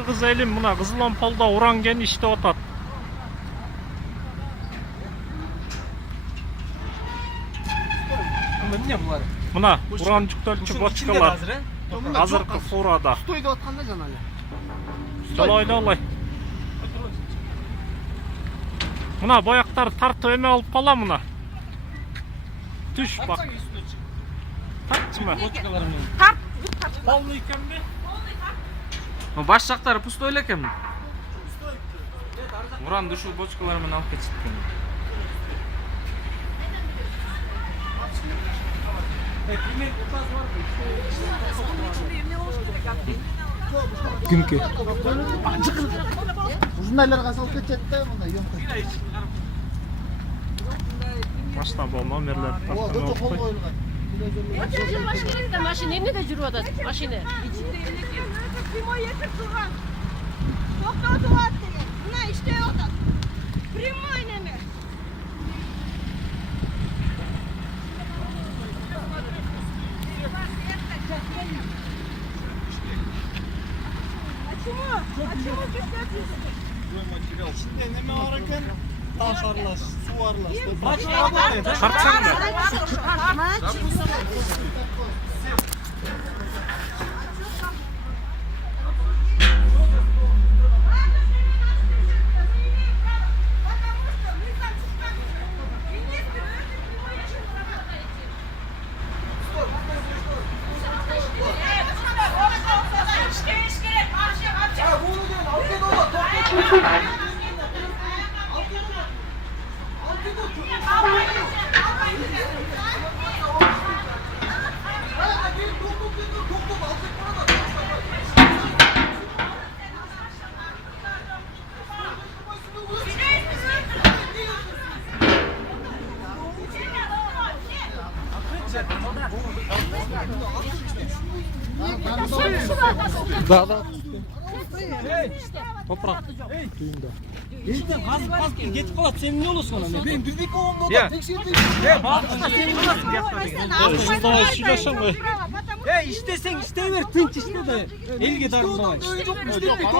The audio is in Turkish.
Кыргыз эли мына Кызыл-Омполдо уран кени иштеп атат. Эмне булар? Мына уран жүктөлчү бочкалар. Азыркы фурада. Стой деп атканда жана эле. Солой олай. Мына бояктар тартып эме алып кала мына. Түш бак. Тартчыма. Тарт. Полный экенби? Баш жактары пустой эле экен. Уран ушул бочкалар менен алып кетишет экен. Күнкү. Ушундайларга салып кетет да, мындай ёмкость. Баштан бул номерлер О, өтө кол коюлган. Машина эмнеге жүрүп атат? Машина. Прямой эфир турган. Токтотуп ат деген. Мына иштеп атат. Прямой неме. Почему беспокойтесь? İçinde neme var ekan? Taş aralaş, su aralaş. Тартсаң да. Да. Топrak. Duyumda. Elden kazıp getip kalat sen ne olursun ona? Ben birlik oğlumda Ya. da tekşirdim. Bağlıkta senin nasıl yapmadın? Daha işleşen mi? İstesen isteyiver tınç iste de elge darılma. Çok